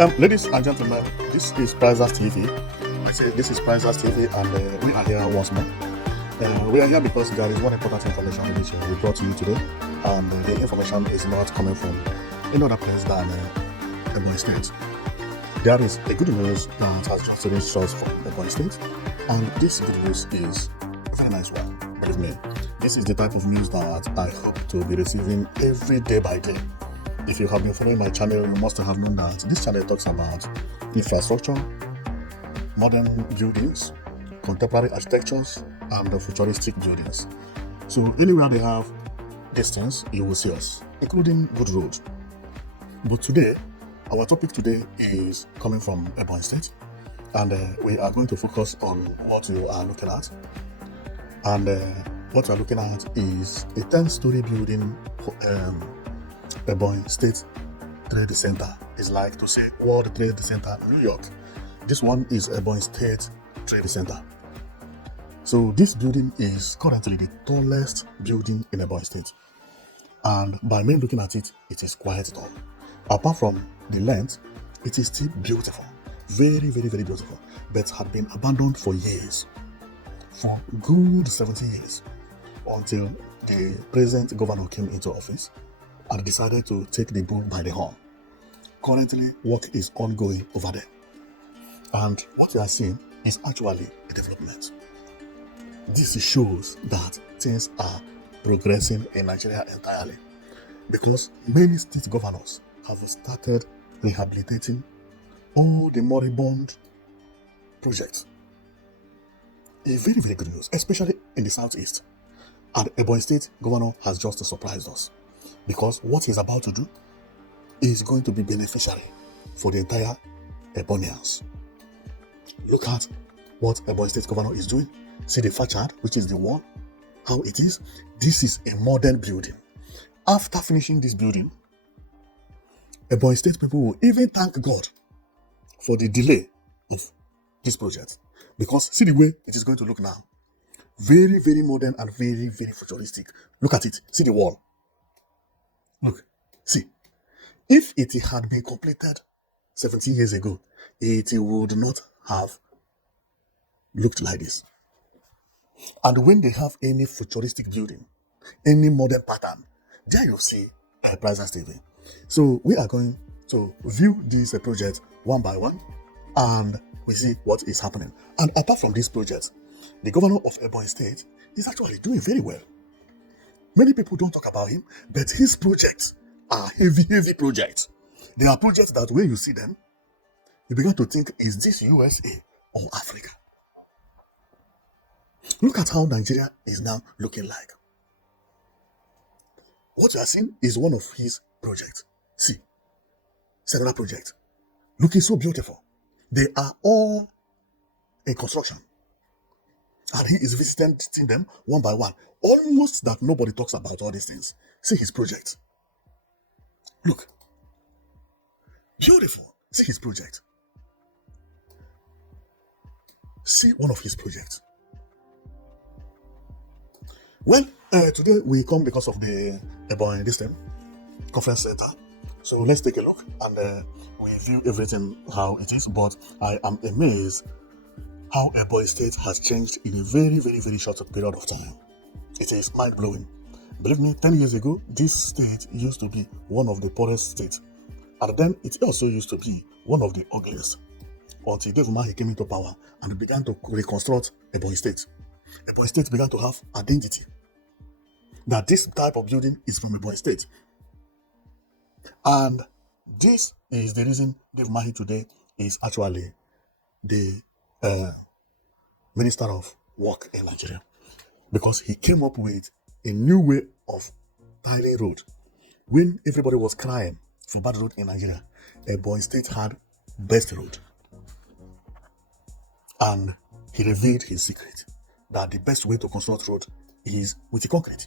Ladies and gentlemen, this is Prizers TV. I say this is Prizers TV, and we are here once more. We are here because there is one important information which we brought to you today, and the information is not coming from any other place than Ebonyi State. There is a good news that has just reached us from Ebonyi State, and this good news is a very nice one. Believe me, this is the type of news that I hope to be receiving every day by day. If you have been following my channel, you must have known that this channel talks about infrastructure, modern buildings, contemporary architectures, and futuristic buildings. So anywhere they have these things, you will see us, including good roads. But today, our topic today is coming from Ebonyi State, and we are going to focus on what you are looking at. And what we are looking at is a 10-story building. Ebonyi State Trade Centre is like to say World Trade Centre, New York. This one is Ebonyi State Trade Centre. So this building is currently the tallest building in Ebonyi State, and by me looking at it, it is quite tall. Apart from the length, it is still beautiful, very, very, very beautiful, but had been abandoned for years, for good 70 years, until the present governor came into office and decided to take the bull by the horn. Currently, work is ongoing over there, and what you are seeing is actually a development. This shows that things are progressing in Nigeria entirely, because many state governors have started rehabilitating all the moribund projects. A very, very good news, especially in the southeast. And Ebonyi State governor has just surprised us, because what he's about to do is going to be beneficiary for the entire Ebonians. Look at what Ebonyi State governor is doing. See the facade, which is the wall, how it is. This is a modern building. After finishing this building, Ebonyi State people will even thank God for the delay of this project, because see the way it is going to look now. Very, very modern and very, very futuristic. Look at it. See the wall. Look, see, if it had been completed 17 years ago, it would not have looked like this. And when they have any futuristic building, any modern pattern, there you see Prizers TV. So we are going to view this project one by one, and we see what is happening. And apart from this project, the governor of Ebonyi State is actually doing very well. Many people don't talk about him, but his projects are heavy, heavy projects. They are projects that when you see them, you begin to think, is this USA or Africa? Look at how Nigeria is now looking like. What you are seeing is one of his projects. See, several projects, looking so beautiful. They are all in construction, and he is visiting them one by one. Almost that nobody talks about all these things. See his project. Look. Beautiful. See his project. See one of his projects. Well, today we come because of the Ebonyi Conference Center. So let's take a look, and we view everything how it is. But I am amazed how Ebonyi State has changed in a very, very, very short period of time. It is mind-blowing. Believe me, 10 years ago, this state used to be one of the poorest states. And then it also used to be one of the ugliest, until Ebonyi came into power and began to reconstruct Ebonyi State. Ebonyi State began to have identity. That this type of building is from Ebonyi State. And this is the reason Ebonyi today is actually the Minister of Work in Nigeria, because he came up with a new way of tiling road. When everybody was crying for bad road in Nigeria, Ebonyi State had best road, and he revealed his secret that the best way to construct road is with the concrete.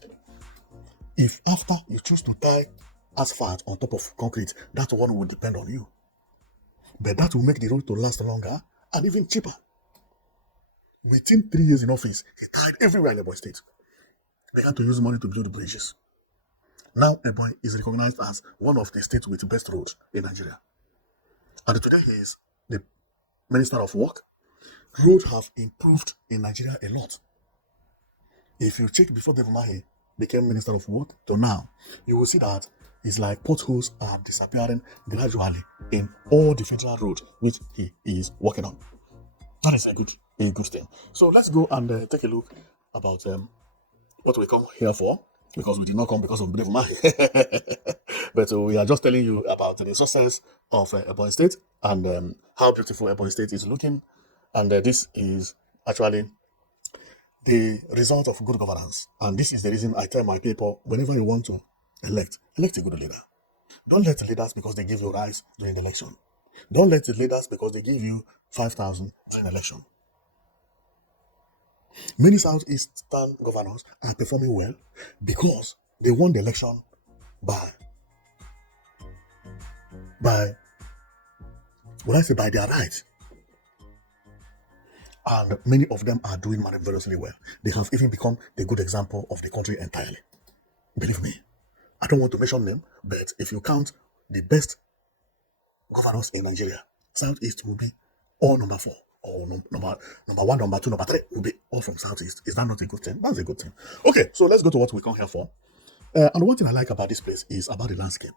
If after you choose to tie asphalt on top of concrete, that one will depend on you, but that will make the road to last longer and even cheaper. Within 3 years in office, he tied everywhere in Ebonyi State. They had to use money to build bridges. Now Ebonyi is recognized as one of the states with the best roads in Nigeria. And today he is the Minister of Work. Roads have improved in Nigeria a lot. If you check before David Mahi became Minister of Work to now, you will see that it's like potholes are disappearing gradually in all the federal roads which he is working on. That is a good thing. So let's go and take a look about what we come here for, because we did not come because of David Mahi. But we are just telling you about the success of Ebonyi State and how beautiful Ebonyi State is looking. And this is actually the result of good governance. And this is the reason I tell my people, whenever you want to elect a good leader. Don't let the leaders because they give you rice during the election. Don't let the leaders because they give you 5,000 during the election. Many Southeastern governors are performing well because they won the election by their right. And many of them are doing marvelously well. They have even become the good example of the country entirely. Believe me, I don't want to mention them, but if you count the best governors in Nigeria, Southeast will be all number 4, or number 1, number 2, number 3 will be all from Southeast. Is that not a good thing? That's a good thing. Okay, so let's go to what we come here for. And one thing I like about this place is about the landscape.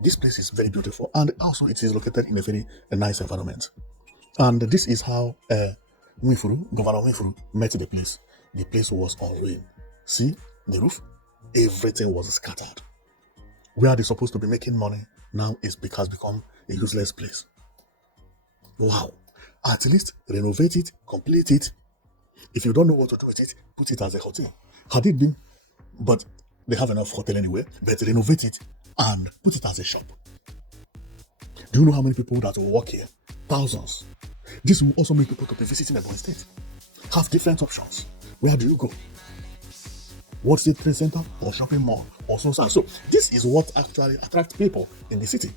This place is very beautiful, and also it is located in a very nice environment. And this is how Governor Winfuru met the place. The place was on ruin. See the roof? Everything was scattered. Where they're supposed to be making money now has become a useless place. Wow. At least renovate it, complete it. If you don't know what to do with it, put it as a hotel. Had it been, but they have enough hotel anyway, but renovate it and put it as a shop. Do you know how many people that will work here? Thousands. This will also make people to be visiting Ebonyi State. Have different options. Where do you go? What State Trade Centre or shopping mall or so. So this is what actually attracts people in the city.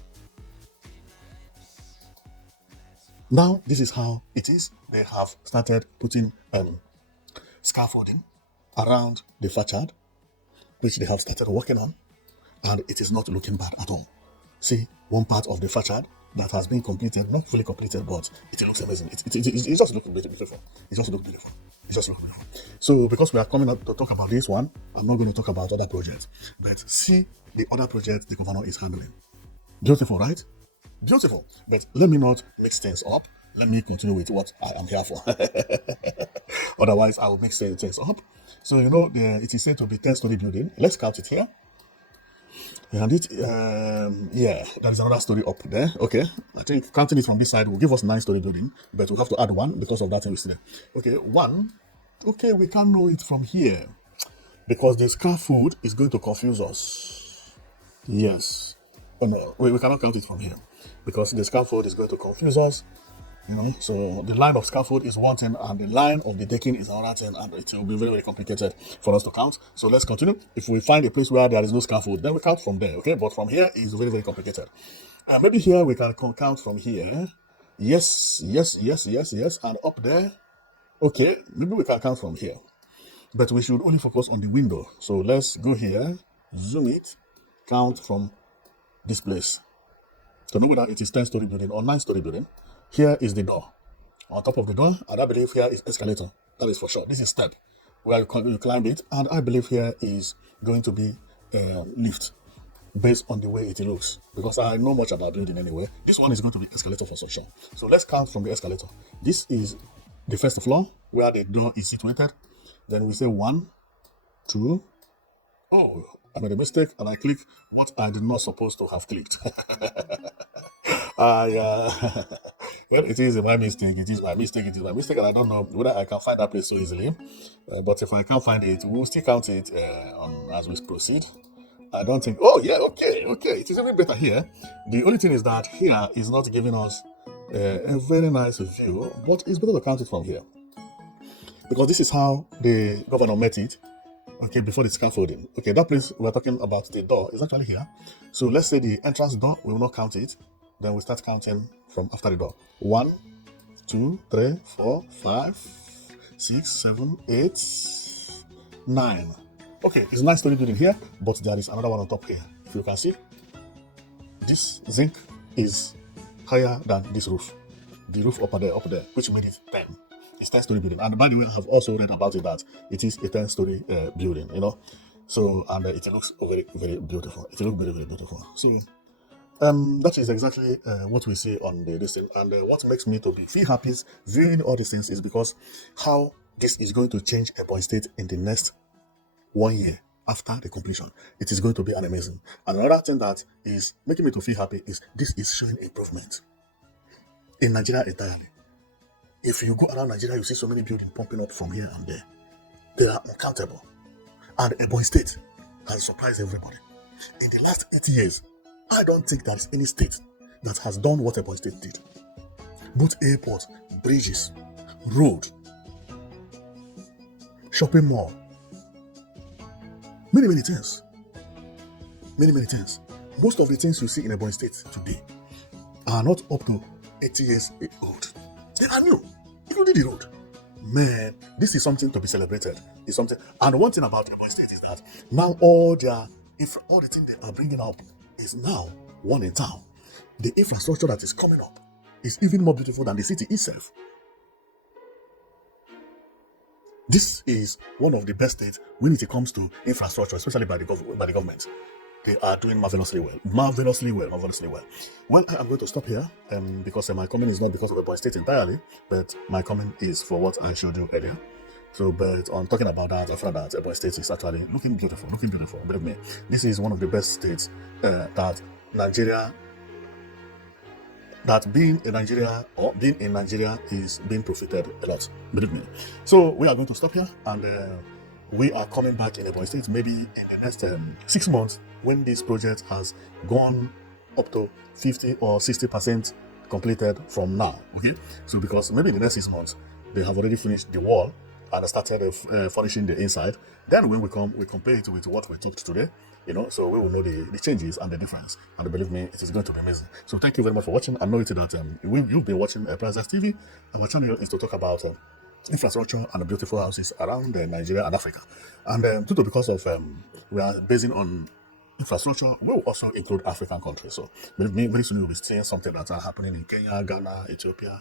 Now this is how it is. They have started putting scaffolding around the facade, which they have started working on, and it is not looking bad at all. See, one part of the facade that has been completed, not fully completed, but it looks amazing. It just looks beautiful. It just looks beautiful. It just looks beautiful. So because we are coming up to talk about this one, I'm not going to talk about other projects. But see the other projects the governor is handling. Beautiful, right? Beautiful. But let me not mix things up. Let me continue with what I am here for. Otherwise, I will mix things up. So, it is said to be 10-story building. Let's count it here. And there is another story up there. Okay, I think counting it from this side will give us 9-story building, but we have to add 1 because of that thing we see there. Okay, 1. Okay, we can't know it from here because the scaffold is going to confuse us. Yes. Oh no, we cannot count it from here because the scaffold is going to confuse us. So the line of scaffold is one thing and the line of the decking is another thing, and it will be very, very complicated for us to count. So let's continue. If we find a place where there is no scaffold, then we count from there, okay? But from here is very, very complicated. Maybe here we can count from here. Yes. And up there, okay, maybe we can count from here. But we should only focus on the window. So let's go here, zoom it, count from this place. To know whether it is 10-story building or 9-story building. Here is the door. On top of the door, and I believe here is escalator. That is for sure. This is step where you climb it, and I believe here is going to be lift based on the way it looks. Because I know much about building anyway. This one is going to be escalator for sure. So let's count from the escalator. This is the first floor where the door is situated. Then we say 1, 2. Oh, I made a mistake and I clicked what I did not supposed to have clicked. Well, it is my mistake. It is my mistake, and I don't know whether I can find that place so easily. But if I can't find it, we'll still count it as we proceed. I don't think. Oh yeah, okay. It is even better here. The only thing is that here is not giving us a very nice view, but it's better to count it from here because this is how the governor met it. Okay, before the scaffolding. Okay, that place we're talking about, the door, is actually here. So let's say the entrance door, we will not count it. Then we start counting from after the door. 1, 2, 3, 4, 5, 6, 7, 8, 9. Okay, it's a nice story building here, but there is another one on top here. If you can see, this zinc is higher than this roof. The roof up there, which made it 10. It's 10-story building. And by the way, I have also read about it that it is a 10-story building, you know. So, and it looks very, very beautiful. It looks very, very beautiful. So, that is exactly what we see on the listing. And what makes me to feel happy viewing all these things is because how this is going to change Ebonyi State in the next 1 year after the completion. It is going to be an amazing. And another thing that is making me to feel happy is this is showing improvement in Nigeria entirely. If you go around Nigeria, you see so many buildings pumping up from here and there. They are uncountable. And Ebonyi State has surprised everybody. In the last 80 years, I don't think there is any state that has done what Ebonyi State did. Both airports, bridges, road, shopping mall, many, many things. Many, many things. Most of the things you see in Ebonyi State today are not up to 80 years old. They are new, including the road. Man, this is something to be celebrated. It's something. And one thing about Ebonyi State is that now all the things they are bringing up is now one in town. The infrastructure that is coming up is even more beautiful than the city itself. This is one of the best states when it comes to infrastructure, especially by the government. They are doing marvelously well. Marvelously well. Well, I am going to stop here because my comment is not because of Ebonyi State entirely, but my comment is for what I showed you earlier. So, but on talking about that, I found that Ebonyi State is actually looking beautiful. Believe me, this is one of the best states that being in Nigeria is being profited a lot. Believe me. So we are going to stop here, and we are coming back in Ebonyi State maybe in the next 6 months when this project has gone up to 50 or 60% completed from now. Okay, so because maybe in the next 6 months they have already finished the wall and started furnishing the inside. Then when we come, we compare it with what we talked today, you know, so we will know the changes and the difference. And believe me, it is going to be amazing. So thank you very much for watching. I know it that you've been watching Princess TV. Our channel is to talk about infrastructure and beautiful houses around Nigeria and Africa. And because of we are basing on infrastructure, we will also include African countries. So believe me, very soon you'll be seeing something that are happening in Kenya, Ghana, Ethiopia,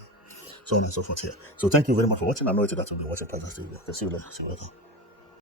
so on and so forth here. So thank you very much for watching. I know that you'll be watching Princess TV. Okay, see you later.